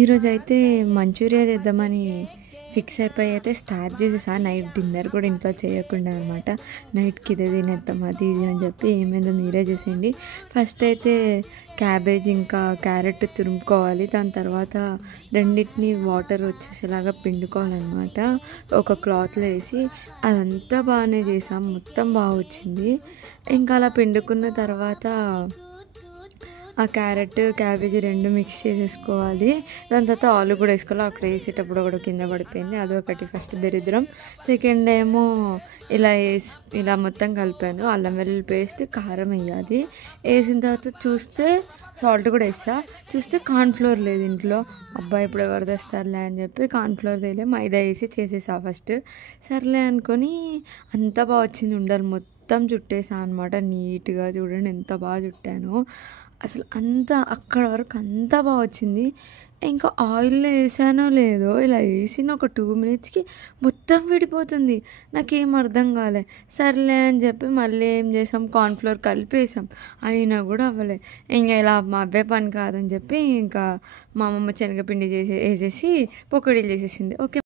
ఈరోజైతే మంచూరియా చేద్దామని ఫిక్స్ అయిపోయి అయితే స్టార్ట్ చేసేసా. నైట్ డిన్నర్ కూడా ఇంట్లో చేయకుండా అనమాట. నైట్కి ఇదే తినేద్దాం అది ఇది అని చెప్పి ఏమైందో మీరే చూసేయండి. ఫస్ట్ అయితే క్యాబేజ్ ఇంకా క్యారెట్ తురుముకోవాలి. దాని తర్వాత రెండింటిని వాటర్ వచ్చేసేలాగా పిండుకోవాలన్నమాట. ఒక క్లాత్లో వేసి అదంతా బాగానే చేసాం, మొత్తం బాగా వచ్చింది. ఇంకా అలా పిండుకున్న తర్వాత ఆ క్యారెట్ క్యాబేజీ రెండు మిక్స్ చేసేసుకోవాలి. దాని తర్వాత ఆలు కూడా వేసుకోవాలి. అక్కడ వేసేటప్పుడు కూడా కింద పడిపోయింది, అదొకటి ఫస్ట్ దరిద్రం. సెకండ్ ఏమో ఇలా మొత్తం కలిపాను. అల్లం వెల్లుల్లి పేస్ట్, కారం వేయాలి. వేసిన తర్వాత చూస్తే సాల్ట్ కూడా వేస్తా. చూస్తే కార్న్ఫ్లోర్ లేదు ఇంట్లో. అబ్బాయి ఇప్పుడు ఎవరు తెస్తారులే అని చెప్పి కార్న్ఫ్లోర్ తేలే, మైదా వేసి చేసేసా ఫస్ట్. సర్లే అనుకొని అంతా బాగా వచ్చింది. ఉండలు మొత్తం చుట్టేసా అనమాట. నీట్గా చూడండి ఎంత బాగా చుట్టాను. అసలు అంతా అక్కడ వరకు అంతా బాగా వచ్చింది. ఇంకా ఆయిల్లో వేసానో లేదో ఇలా వేసిన ఒక 2 మినిట్స్కి మొత్తం విడిపోతుంది. నాకేం అర్థం కాలే. సర్లే అని చెప్పి మళ్ళీ ఏం చేసాం, కార్న్ఫ్లోర్ కలిపేసాం. అయినా కూడా అవ్వలే. ఇంకా ఇలా మా అబ్బాయి పని కాదని చెప్పి ఇంకా మా అమ్మమ్మ శనగపిండి వేసేసి పొక్కడీలు చేసేసింది. ఓకే.